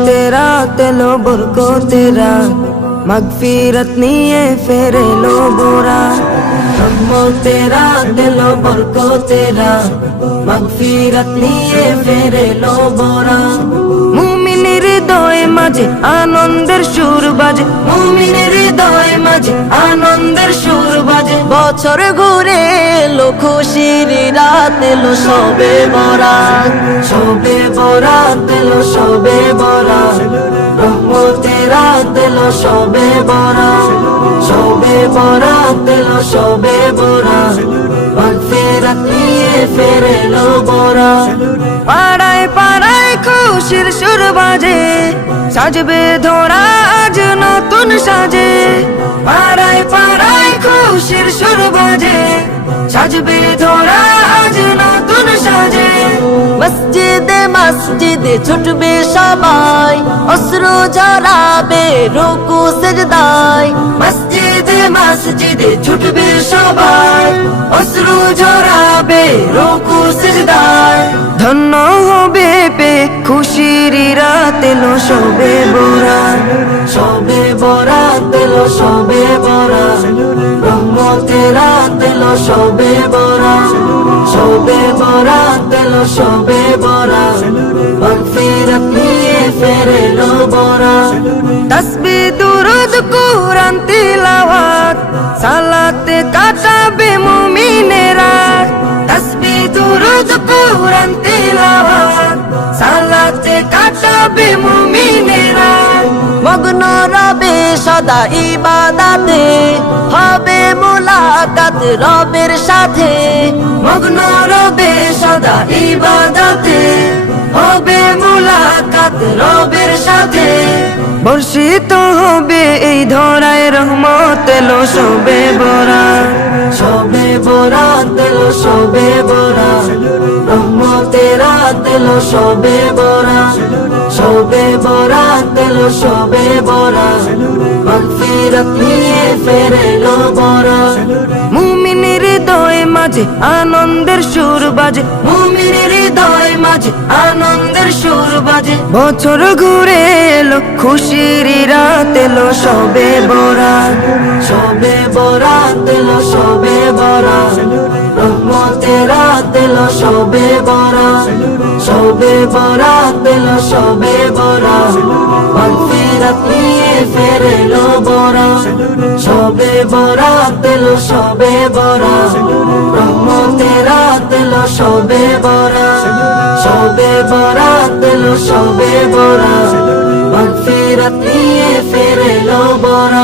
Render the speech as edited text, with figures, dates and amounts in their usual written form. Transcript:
तेरा तेलो बरको तेरा मगफिरत निये फेरे लो बोरा तेरा दिलो बरको तेरा मगफिरत निये फेरे लो बोरा मुमिনের হৃদয়ে মাঝে আনন্দের সুর বাজে মুমিনের হৃদয়ে মাঝে আনন্দের সুর বাজে বছর ঘুরে এলো খুশির রাত এলো সবে বরাত এলো সবে বরাত রহমতের রাত এলো সবে বরাত এলো সবে বরাত মাগফিরাত নিয়ে ফেরে লো বরাত পাড়ায় পাড়ায় খুশির সুর বাজে সাজবে ধরা আজ নতুন সাজে পাড়ায় পাড়ায় খুশির সুর বাজে সাজবে ধরা আজ নতুন সাজে মসজিদে মসজিদে ছুটবে সবাই অশ্রু ঝরাবে রুকু সিজদায় মসজিদে মসজিদে ছুটবে সবাই অশ্রু ঝরাবে রুকু সিজদায় ধন্য হবে পে খুশির রাত এলো সবে বরাত এলো সবে বরাত রহমতের রাত এলো সবে বরাত এলো সবে বরাত মাগফিরাত নিয়ে ফেরে লো বরাত তাসবিহ দুরূদ কুরআন তিলাওয়াত সালাতে কাটাবে মুমিনেরা তাসবিহ দুরূদ কুরআন তিলাওয়াত সালাতে কাটাবে মুমিনেরা মগ্ন রবে সদা ইবাদতে হবে মুলাকাত রবের সাথে মগ্ন রবে সদা ইবাদতে হবে মুলাকাত রবের সাথে বর্ষিত হবে এই ধরায় রহমত এলো সবে বরাত এলো সবে বরাত রহমতের রাত এলো সবে বরাত এলো সবে বরাত মাগফিরাত নিয়ে ফেরে লো বরাত মুমিনের হৃদয়ে মাঝে আনন্দের সুর বাজে মুমিনের হৃদয়ে মাঝে আনন্দের সুর বাজে বছর ঘুরে এলো খুশির রাত এলো সবে বরাত এলো সবে বরাত রহমতের রাত এলো সবে বরাত এলো সবে বরাত মাগফিরাত নিয়ে ফেরে লো বরাত এলো সবে বরাত রহমতের রাত এলো সবে বরাত এলো সবে বরাত মাগফিরাত নিয়ে ফেরে লো বরাত।